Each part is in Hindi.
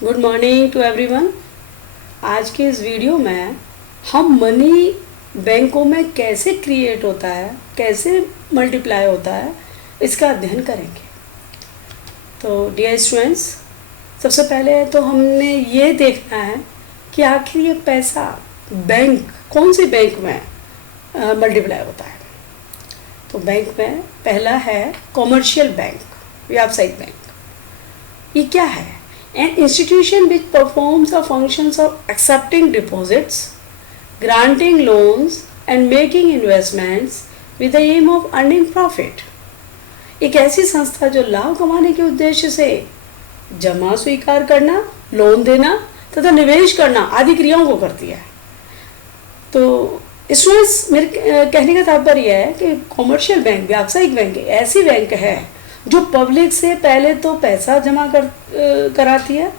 Good morning to everyone. आज के इस वीडियो में हम मनी बैंकों में कैसे क्रिएट होता है, कैसे मल्टीप्लाई होता है, इसका अध्ययन करेंगे। तो डियर स्टूडेंट्स, सबसे पहले तो हमने ये देखना है कि आखिर ये पैसा बैंक कौन सी बैंक में मल्टीप्लाई होता है। तो बैंक में पहला है कॉमर्शियल बैंक, व्यावसायिक बैंक। ये क्या है? An institution which performs the functions of accepting deposits, granting loans and making investments with the aim of earning profit। एक ऐसी संस्था जो लाभ कमाने के उद्देश्य से जमा स्वीकार करना, लोन देना तथा निवेश करना आदि क्रियाओं को करती है। तो स्टूडेंट्स, मेरे कहने का तात्पर्य है कि कॉमर्शियल बैंक, व्यावसायिक बैंक ऐसी बैंक है जो पब्लिक से पहले तो पैसा जमा कराती है।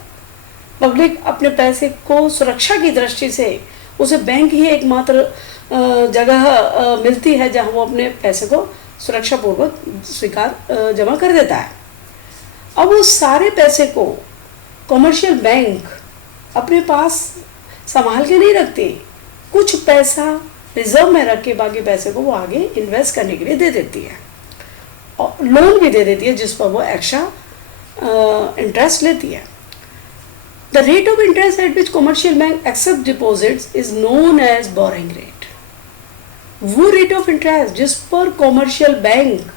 पब्लिक अपने पैसे को सुरक्षा की दृष्टि से उसे बैंक ही एकमात्र जगह मिलती है जहां वो अपने पैसे को सुरक्षापूर्वक जमा कर देता है। अब उस सारे पैसे को कॉमर्शियल बैंक अपने पास संभाल के नहीं रखती, कुछ पैसा रिजर्व में रख के बाकी पैसे को वो आगे इन्वेस्ट करने के लिए दे देती है और लोन भी दे देती है जिस पर वो एक्स्ट्रा इंटरेस्ट लेती है। The rate of interest at which commercial bank accept deposits is known as borrowing rate. वो रेट ऑफ इंटरेस्ट जिस पर कॉमर्शियल बैंक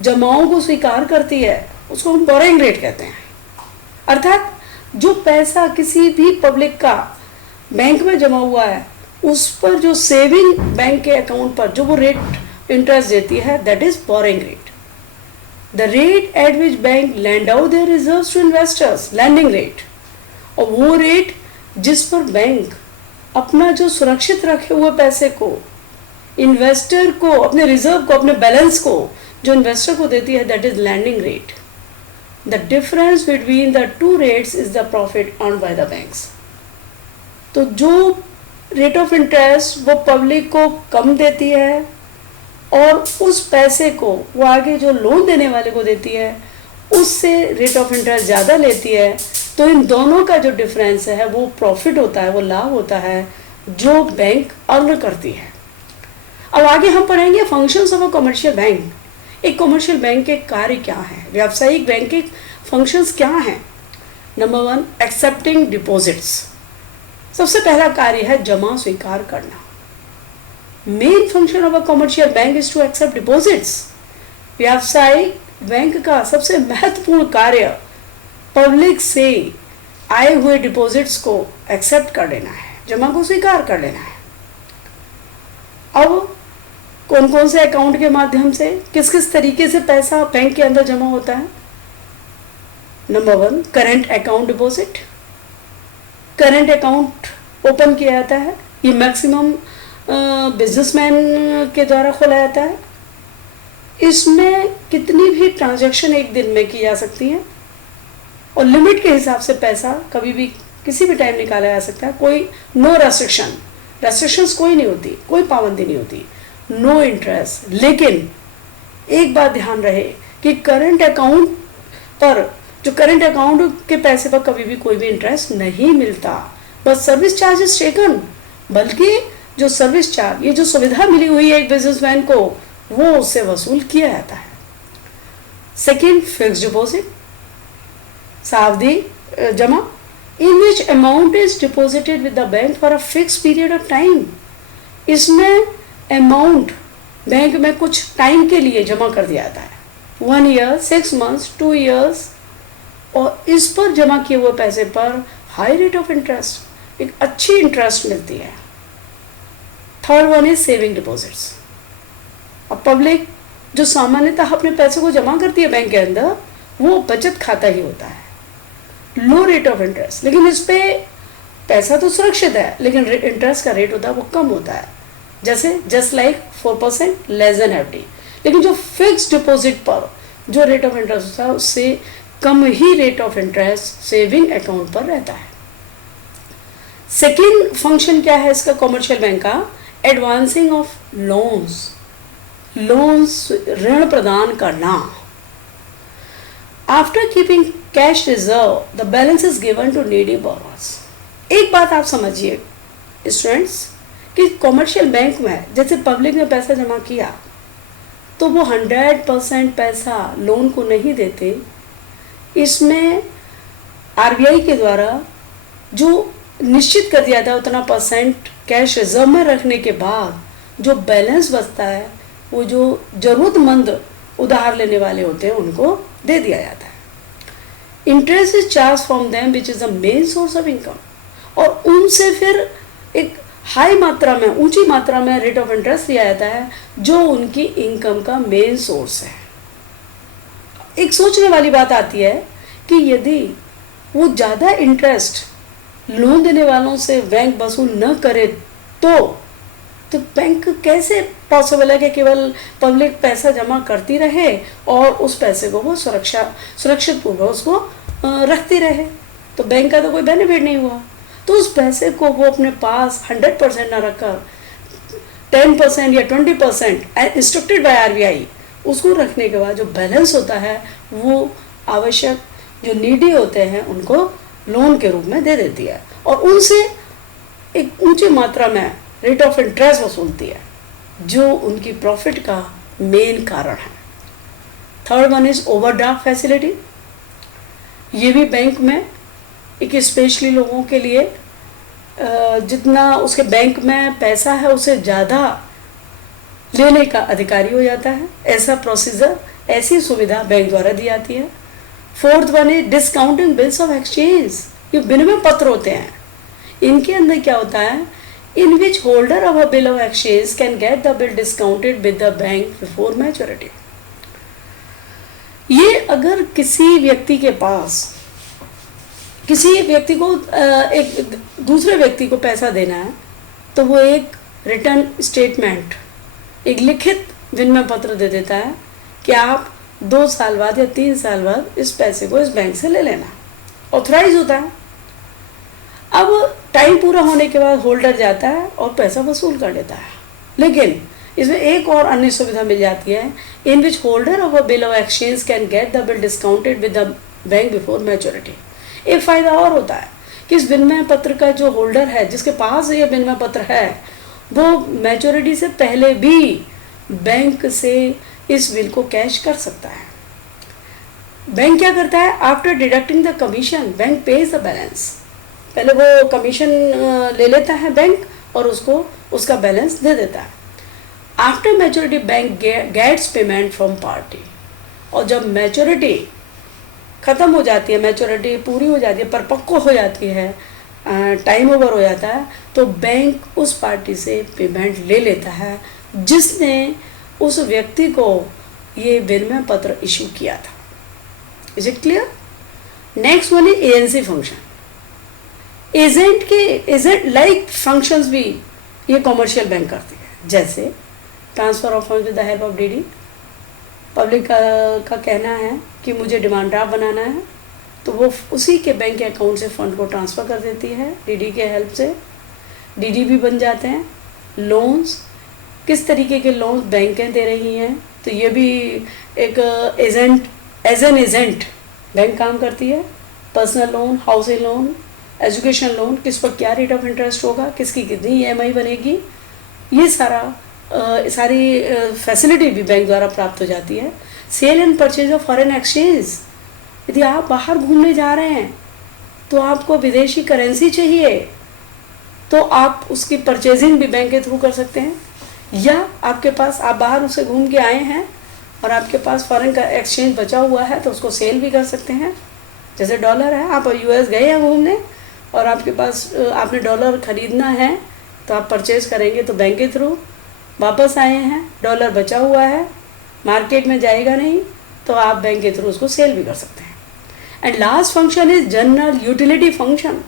जमाओं को स्वीकार करती है उसको हम बोरिंग रेट कहते हैं। अर्थात जो पैसा किसी भी पब्लिक का बैंक में जमा हुआ है उस पर जो सेविंग बैंक के अकाउंट पर जो वो रेट इंटरेस्ट देती है, that is borrowing rate. The rate at which bank lend out their reserves to investors, lending rate. और वो रेट जिस पर बैंक अपना जो सुरक्षित रखे हुए पैसे को इन्वेस्टर को, अपने रिजर्व को, अपने बैलेंस को जो इन्वेस्टर को देती है, that is landing rate. The difference between the two rates is the profit earned by the banks. तो जो रेट ऑफ इंटरेस्ट वो पब्लिक को कम देती है और उस पैसे को वो आगे जो लोन देने वाले को देती है उससे रेट ऑफ इंटरेस्ट ज़्यादा लेती है, तो इन दोनों का जो डिफरेंस है वो प्रॉफिट होता है, वो लाभ होता है जो बैंक अर्न करती है। अब आगे हम पढ़ेंगे functions of a commercial bank. एक कॉमर्शियल बैंक के कार्य क्या है, व्यावसायिक बैंक के फंक्शंस क्या हैं। Number 1, accepting deposits. सबसे पहला कार्य है जमा स्वीकार करना। Main function of a commercial bank is to accept deposits. व्यावसायिक बैंक का सबसे महत्वपूर्ण कार्य पब्लिक से आए हुए डिपॉजिट्स को एक्सेप्ट कर लेना है, जमा को स्वीकार कर लेना है। अब कौन कौन से अकाउंट के माध्यम से किस किस तरीके से पैसा बैंक के अंदर जमा होता है। Number 1, current account deposit. Current account open किया जाता है, ये मैक्सिमम बिजनेसमैन के द्वारा खोला जाता है। इसमें कितनी भी ट्रांजैक्शन एक दिन में की जा सकती है और लिमिट के हिसाब से पैसा कभी भी किसी भी टाइम निकाला जा सकता है। कोई नो रेस्ट्रिक्शंस कोई नहीं होती, कोई पाबंदी नहीं होती, नो इंटरेस्ट। लेकिन एक बात ध्यान रहे कि करंट अकाउंट पर, जो करंट अकाउंट के पैसे पर कभी भी कोई भी इंटरेस्ट नहीं मिलता, bus service charge is taken. बल्कि जो सर्विस चार्ज, ये जो सुविधा मिली हुई है एक बिजनेसमैन को, वो उससे वसूल किया जाता है। सेकेंड, फिक्स्ड डिपॉजिट, सावधि जमा, in which amount is deposited with the bank for a fix period of time. इसमें अमाउंट बैंक में कुछ टाइम के लिए जमा कर दिया जाता है, 1 ईयर, 6 मंथ्स, 2 ईयर्स, और इस पर जमा किए हुए पैसे पर हाई रेट ऑफ इंटरेस्ट, एक अच्छी इंटरेस्ट मिलती है। Third one is saving deposits. अब पब्लिक जो सामान्यतः अपने पैसे को जमा करती है बैंक के अंदर, वो बचत खाता ही होता है, लो रेट ऑफ इंटरेस्ट। लेकिन इस पे पैसा तो सुरक्षित है, लेकिन इंटरेस्ट का रेट होता है वो कम होता है, जैसे just like 4% less than FD. लेकिन जो फिक्स डिपॉजिट पर जो रेट ऑफ इंटरेस्ट होता है उससे कम ही rate of interest saving account पर रहता है। सेकेंड फंक्शन क्या है इसका, कॉमर्शियल बैंक का, एडवांसिंग ऑफ लोन्स, ऋण प्रदान करना। After keeping cash reserve, the balance is given to needy borrowers. एक बात आप समझिए स्टूडेंट्स कि कॉमर्शियल बैंक में जैसे पब्लिक ने पैसा जमा किया तो वो 100% पैसा लोन को नहीं देते। इसमें आरबीआई के द्वारा जो निश्चित कर दिया था उतना परसेंट कैश रिजर्व में रखने के बाद जो बैलेंस बचता है वो जो ज़रूरतमंद उधार लेने वाले होते हैं उनको दे दिया जाता है। Interest is charge from them which is the main source of income, और उनसे फिर एक हाई मात्रा में, ऊंची मात्रा में रेट ऑफ इंटरेस्ट लिया जाता है जो उनकी इनकम का मेन सोर्स है। एक सोचने वाली बात आती है कि यदि वो ज़्यादा इंटरेस्ट लोन देने वालों से बैंक वसूल न करे तो बैंक कैसे पॉसिबल है कि केवल पब्लिक पैसा जमा करती रहे और उस पैसे को वो सुरक्षित पूर्वक उसको रखती रहे। तो बैंक का तो कोई बेनिफिट नहीं हुआ। तो उस पैसे को वो अपने पास 100% न रखकर 10% या 20% इंस्ट्रक्टेड बाय आरबीआई उसको रखने के बाद जो बैलेंस होता है वो आवश्यक जो नीडी होते हैं उनको लोन के रूप में दे देती है और उनसे एक ऊंची मात्रा में रेट ऑफ इंटरेस्ट वसूलती है जो उनकी प्रॉफिट का मेन कारण है। Third one is overdraft facility. ये भी बैंक में एक स्पेशली लोगों के लिए जितना उसके बैंक में पैसा है उससे ज़्यादा लेने का अधिकारी हो जाता है। ऐसा प्रोसीजर, ऐसी सुविधा बैंक द्वारा दी जाती है। Fourth one is discounting bills of exchange. ये विनिमय पत्र होते हैं, इनके अंदर क्या होता है, in which holder of a bill of exchange can get the bill discounted with the bank before maturity. ये अगर किसी व्यक्ति के पास किसी व्यक्ति को एक दूसरे व्यक्ति को पैसा देना है तो वो एक रिटर्न स्टेटमेंट, एक लिखित विनिमय पत्र दे देता है कि आप 2 साल बाद या 3 साल बाद इस पैसे को इस बैंक से ले लेना, ऑथराइज होता है। अब टाइम पूरा होने के बाद होल्डर जाता है और पैसा वसूल कर लेता है। लेकिन इसमें एक और अन्य सुविधा मिल जाती है, in which holder of a bill of exchange can get the bill discounted with the bank before maturity. एक फ़ायदा और होता है कि इस विनिमय पत्र का जो होल्डर है, जिसके पास ये विनिमय पत्र है, वो मैच्योरिटी से पहले भी बैंक से इस बिल को कैश कर सकता है। बैंक क्या करता है, after deducting the commission bank page the balance. पहले वो कमीशन ले लेता है बैंक और उसको उसका बैलेंस दे देता है। After maturity bank gets payment from party. और जब मैच्योरिटी ख़त्म हो जाती है, मैच्योरिटी पूरी हो जाती है, परिपक्व हो जाती है, टाइम ओवर हो जाता है, तो बैंक उस पार्टी से पेमेंट ले लेता है जिसने उस व्यक्ति को ये विनिमय पत्र इशू किया था। Is it clear? Next one is agency function. Agent like functions भी ये कॉमर्शियल बैंक करती है, जैसे transfer of fund with the help of DD. Public का कहना है कि मुझे डिमांड ड्राफ्ट बनाना है तो वो उसी के बैंक के अकाउंट से फ़ंड को ट्रांसफ़र कर देती है डीडी के हेल्प से। डीडी भी बन जाते हैं। लोन्स, किस तरीके के लोन्स बैंकें दे रही हैं, तो ये भी एक एज एन एजेंट बैंक काम करती है। Personal loan, housing loan, education loan, किस पर क्या रेट ऑफ इंटरेस्ट होगा, किसकी कितनी ईएमआई बनेगी, ये सारी फैसिलिटी भी बैंक द्वारा प्राप्त हो जाती है। Sale and purchase of foreign exchange. यदि आप बाहर घूमने जा रहे हैं तो आपको विदेशी करेंसी चाहिए तो आप उसकी परचेजिंग भी बैंक के थ्रू कर सकते हैं, या आपके पास आप बाहर उसे घूम के आए हैं और आपके पास फॉरेन का एक्सचेंज बचा हुआ है तो उसको सेल भी कर सकते हैं। जैसे डॉलर है, आप यूएस गए हैं घूमने और आपके पास आपने डॉलर ख़रीदना है तो आप परचेज करेंगे तो बैंक के थ्रू। वापस आए हैं, डॉलर बचा हुआ है, मार्केट में जाएगा नहीं तो आप बैंक के थ्रू उसको सेल भी कर सकते हैं। And last function is general utility function.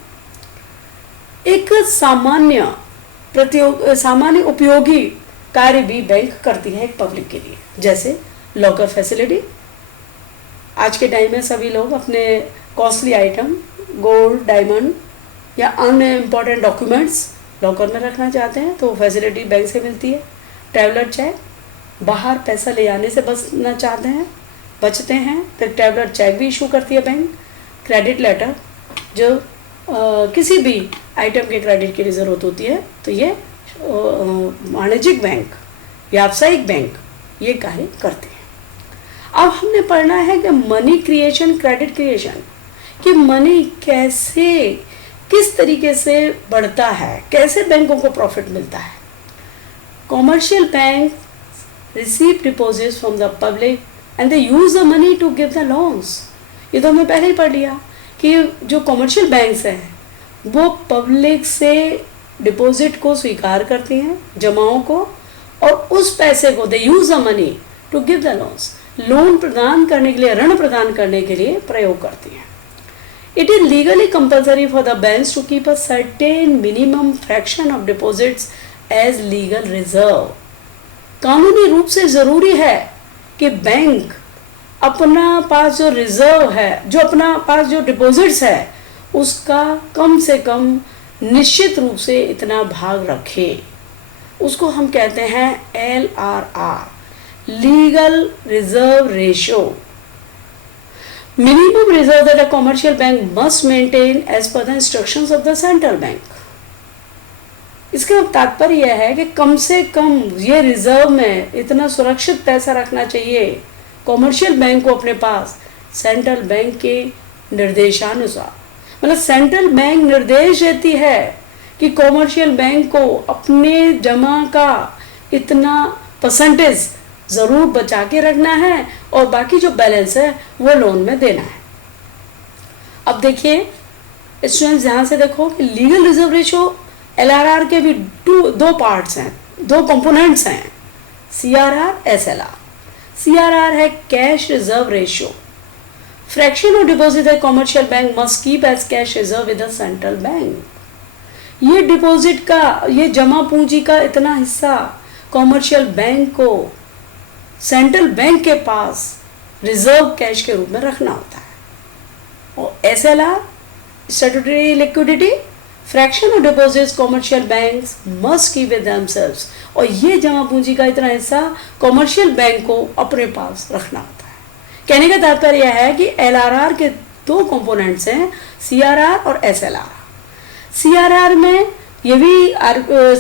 एक सामान्य उपयोगी कार्य भी बैंक करती है एक पब्लिक के लिए, जैसे लॉकर फैसिलिटी। आज के टाइम में सभी लोग अपने कॉस्टली आइटम, गोल्ड, डायमंड या अन्य इम्पॉर्टेंट डॉक्यूमेंट्स लॉकर में रखना चाहते हैं तो फैसिलिटी बैंक से मिलती है। ट्रैवलर चेक, बाहर पैसा ले जाने से बचना चाहते हैं, बचते हैं तो ट्रैवलर चेक भी इशू करती है बैंक। क्रेडिट लेटर जो किसी भी आइटम के क्रेडिट के लिए ज़रूरत होती है, तो ये वाणिज्यिक बैंक, व्यावसायिक बैंक ये कार्य करते हैं। अब हमने पढ़ना है कि मनी क्रिएशन, क्रेडिट क्रिएशन, कि मनी कैसे, किस तरीके से बढ़ता है, कैसे बैंकों को प्रॉफिट मिलता है। Commercial bank receive deposits from the public and they use the money to give the loans. ये तो हमने पहले ही पढ़ लिया कि जो कॉमर्शियल बैंक्स हैं वो पब्लिक से डिपॉजिट को स्वीकार करती हैं, जमाओं को, और उस पैसे को they use the money to give the loans, loan प्रदान करने के लिए, ऋण प्रदान करने के लिए प्रयोग करती हैं। It is legally compulsory for the banks to keep a certain minimum fraction of deposits as legal reserve. कानूनी रूप से ज़रूरी है कि बैंक अपना पास जो रिजर्व है, जो अपना पास जो डिपॉजिट्स है, उसका कम से कम निश्चित रूप से इतना भाग रखे। उसको हम कहते हैं LRR, legal reserve ratio, minimum reserve that a commercial bank must maintain as per the instructions of the central bank. इसका तात्पर्य यह है कि कम से कम ये रिजर्व में इतना सुरक्षित पैसा रखना चाहिए कॉमर्शियल बैंक को अपने पास, सेंट्रल बैंक के निर्देशानुसार। मतलब सेंट्रल बैंक निर्देश देती है कि कॉमर्शियल बैंक को अपने जमा का इतना परसेंटेज ज़रूर बचा के रखना है और बाकी जो बैलेंस है वो लोन में देना है। अब देखिए स्टूडेंट्स, ध्यान से देखो कि लीगल रिजर्व रेशो LRR के भी दो पार्ट्स हैं, दो कंपोनेंट्स हैं, CRR, SLR। CRR है cash reserve ratio, fraction of deposit the commercial bank must keep as cash reserve with the central bank. ये डिपॉजिट का, ये जमा पूंजी का इतना हिस्सा कॉमर्शियल बैंक को सेंट्रल बैंक के पास रिजर्व कैश के रूप में रखना होता है। और SLR, statutory liquidity, fraction of deposits commercial banks must keep with themselves, और ये जमा पूंजी का इतना हिस्सा कॉमर्शियल बैंक को अपने पास रखना होता है। कहने का तात्पर्य यह है कि LRR के दो कंपोनेंट्स हैं, CRR और SLR। CRR में ये भी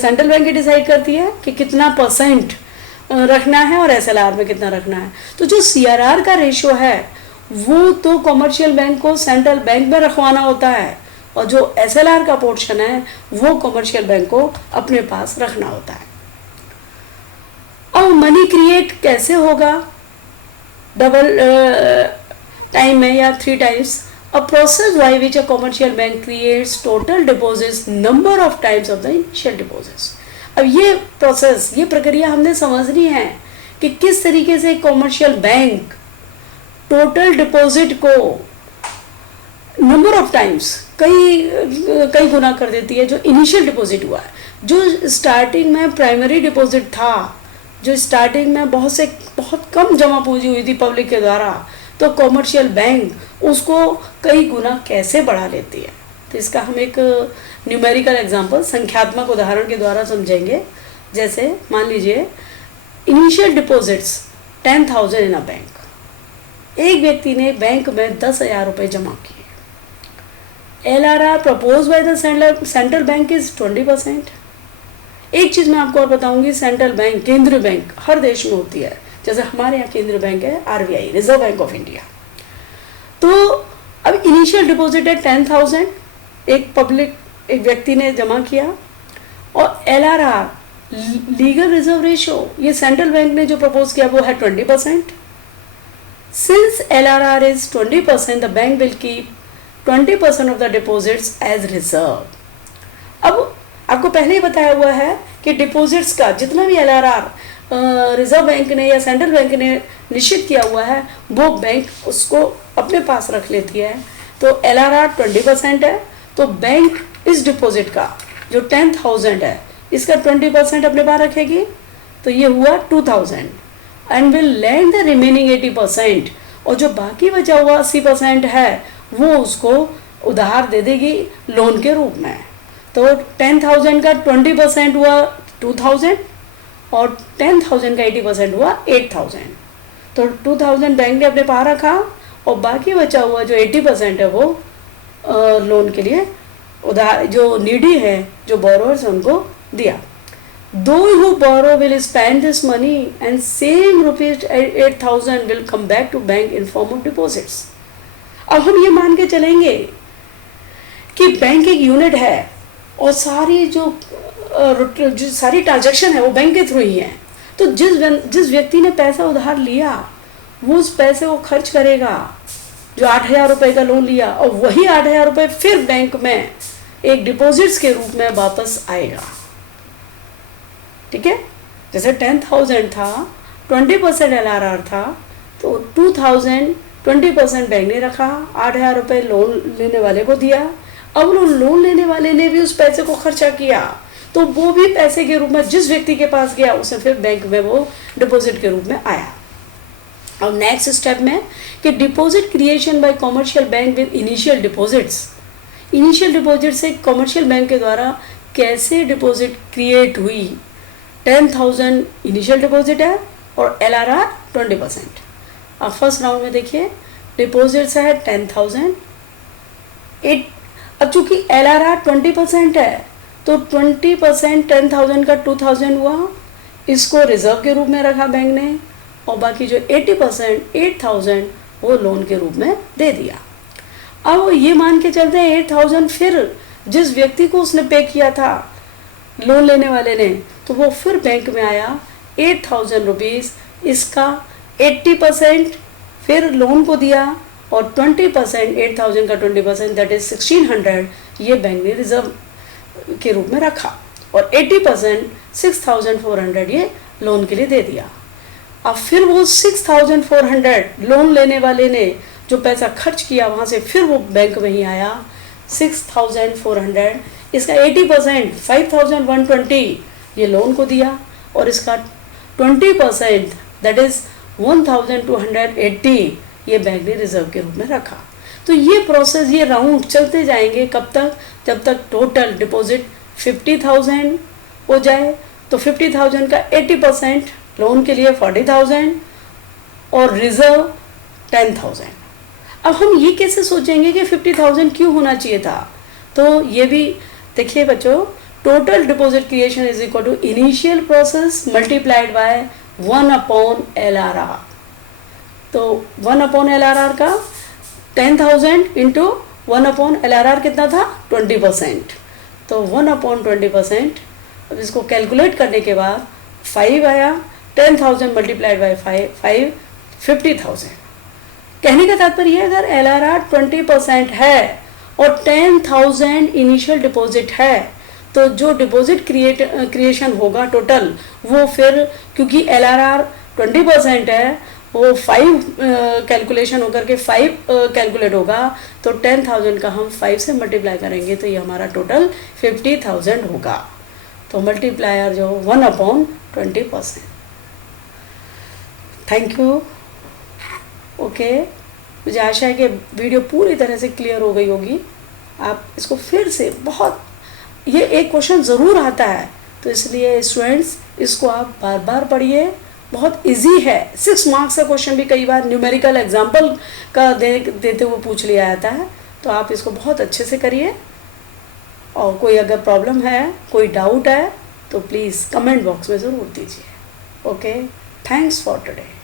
सेंट्रल बैंक डिसाइड करती है कि कितना परसेंट रखना है और SLR में कितना रखना है। तो जो CRR का रेशो है वो तो कॉमर्शियल बैंक को सेंट्रल बैंक में रखवाना होता है, और जो SLR का पोर्शन है वो कॉमर्शियल बैंक को अपने पास रखना होता है। अब मनी क्रिएट कैसे होगा? डबल टाइम में या 3 times. A process by which a commercial bank creates total deposits number of times of the initial deposits. अब ये प्रोसेस, ये प्रक्रिया हमने समझनी है कि किस तरीके से कॉमर्शियल बैंक टोटल डिपॉजिट को नंबर ऑफ टाइम्स, कई गुना कर देती है। जो इनिशियल डिपॉजिट हुआ है, जो स्टार्टिंग में प्राइमरी डिपॉजिट था, जो स्टार्टिंग में बहुत कम जमा पूंजी हुई थी पब्लिक के द्वारा, तो कॉमर्शियल बैंक उसको कई गुना कैसे बढ़ा लेती है। तो इसका हम एक न्यूमेरिकल एग्जांपल, संख्यात्मक उदाहरण के द्वारा समझेंगे। जैसे मान लीजिए initial deposits 10,000 in a bank. एक व्यक्ति ने बैंक में 10,000 रुपये जमा किए। LRR propose by the central bank is 20%। एक चीज़ मैं आपको और बताऊंगी, सेंट्रल बैंक, केंद्रीय बैंक हर देश में होती है। जैसे हमारे यहाँ केंद्रीय बैंक है RBI, reserve bank of India. तो अब इनिशियल डिपॉजिट है 10,000, एक व्यक्ति ने जमा किया, और LRR, लीगल रिजर्व रेशो, ये सेंट्रल बैंक ने जो प्रपोज किया वो है 20%। Since LRR is 20%, the bank will keep 20% of the deposits as reserve. अब आपको पहले ही बताया हुआ है कि डिपॉजिट्स का जितना भी LRR रिजर्व बैंक ने या सेंट्रल बैंक ने निश्चित किया हुआ है वो बैंक उसको अपने पास रख लेती है। तो LRR 20% है, तो बैंक इस डिपॉजिट का जो 10,000 है इसका 20% अपने पास रखेगी, तो ये हुआ 2,000 and will land the remaining 80%, और जो बाकी बचा हुआ 80% है वो उसको उधार दे देगी लोन के रूप में। तो 10,000 का 20% हुआ 2,000 और 10,000 का 80% हुआ 8,000। तो 2,000 बैंक ने अपने पास रखा और बाकी बचा हुआ जो 80% है वो लोन के लिए उधार जो नीडी है, जो बोरोअर्स हैं, उनको दिया. Those who borrow will spend this money and same rupees 8,000 will come back to bank in form of deposits. अब हम ये मान के चलेंगे कि बैंक एक यूनिट है और सारी जो सारी ट्रांजैक्शन है वो बैंक के थ्रू ही है. तो जिस व्यक्ति ने पैसा उधार लिया वो उस पैसे को खर्च करेगा, जो 8,000 रुपये का लोन लिया, और वही 8,000 रुपये फिर बैंक में एक डिपॉजिट्स के रूप में वापस आएगा. ठीक है, जैसे 10,000 था, 20% LRR था, तो 2,000 20% बैंक ने रखा, 8,000 रुपये लोन लेने वाले को दिया. अब लोन लेने वाले ने भी उस पैसे को खर्चा किया, तो वो भी पैसे के रूप में जिस व्यक्ति के पास गया उसे फिर बैंक में वो डिपॉजिट के रूप में आया. अब नेक्स्ट स्टेप में कि deposit creation bye commercial bank with initial deposits. Initial deposit से कॉमर्शियल बैंक के द्वारा कैसे डिपॉजिट क्रिएट हुई. 10,000 इनिशियल डिपॉजिट है और LRR 20%. अब फर्स्ट राउंड में देखिए डिपॉजिट्स है 10,000. अब चूंकि LRR 20% है तो 20% 10,000 का 2,000 हुआ, इसको रिजर्व के रूप में रखा बैंक ने, और बाकी जो 80% 8,000 वो लोन के रूप में दे दिया. अब ये मान के चलते हैं 8,000 फिर जिस व्यक्ति को उसने पे किया था लोन लेने वाले ने, तो वो फिर बैंक में आया 8,000 रुपीज़, इसका 80% फिर लोन को दिया और 20% 8,000 का 20% दैट इज 1,600 ये बैंक ने रिजर्व के रूप में रखा, और 80% 6,400 ये लोन के लिए दे दिया. अब फिर वो 6,400 लोन लेने वाले ने जो पैसा खर्च किया वहाँ से फिर वो बैंक में ही आया 6,400, इसका 80% 5,120 ये लोन को दिया, और इसका 20% दैट इज 1,280 ये बैंक ने रिजर्व के रूप में रखा. तो ये प्रोसेस, ये राउंड चलते जाएंगे कब तक, जब तक टोटल डिपॉजिट 50,000 हो जाए. तो 50,000 का 80% लोन के लिए 40,000 और रिजर्व 10,000. अब हम ये कैसे सोचेंगे कि 50,000 क्यों होना चाहिए था. तो ये भी देखिए बच्चों, total deposit creation is equal to initial process multiplied by 1/LRR. तो 1/LRR का 10,000 इंटू 1/LRR कितना था 20%. तो 1/20%. अब इसको कैलकुलेट करने के बाद 5 आया. 10,000 मल्टीप्लाइड बाई 5 50,000. कहने का तात्पर्य है अगर LRR 20% है और 10,000 इनिशियल डिपॉजिट है तो जो डिपॉजिट क्रिएशन होगा टोटल वो फिर, क्योंकि LRR 20% है, वो 5 कैलकुलेशन होकर के 5 कैलकुलेट होगा, तो 10,000 का हम 5 से मल्टीप्लाई करेंगे तो ये हमारा टोटल 50,000 होगा. तो मल्टीप्लायर जो 1/20%. Thank you. ओके, मुझे आशा है कि वीडियो पूरी तरह से क्लियर हो गई होगी. आप इसको फिर से बहुत, ये एक क्वेश्चन ज़रूर आता है तो इसलिए स्टूडेंट्स इसको आप बार बार पढ़िए. बहुत इजी है. 6 मार्क्स का क्वेश्चन भी कई बार न्यूमेरिकल एग्जाम्पल का देते हुए पूछ लिया जाता है. तो आप इसको बहुत अच्छे से करिए. और कोई अगर प्रॉब्लम है, कोई डाउट है तो प्लीज़ कमेंट बॉक्स में ज़रूर दीजिए. Okay, thanks for today.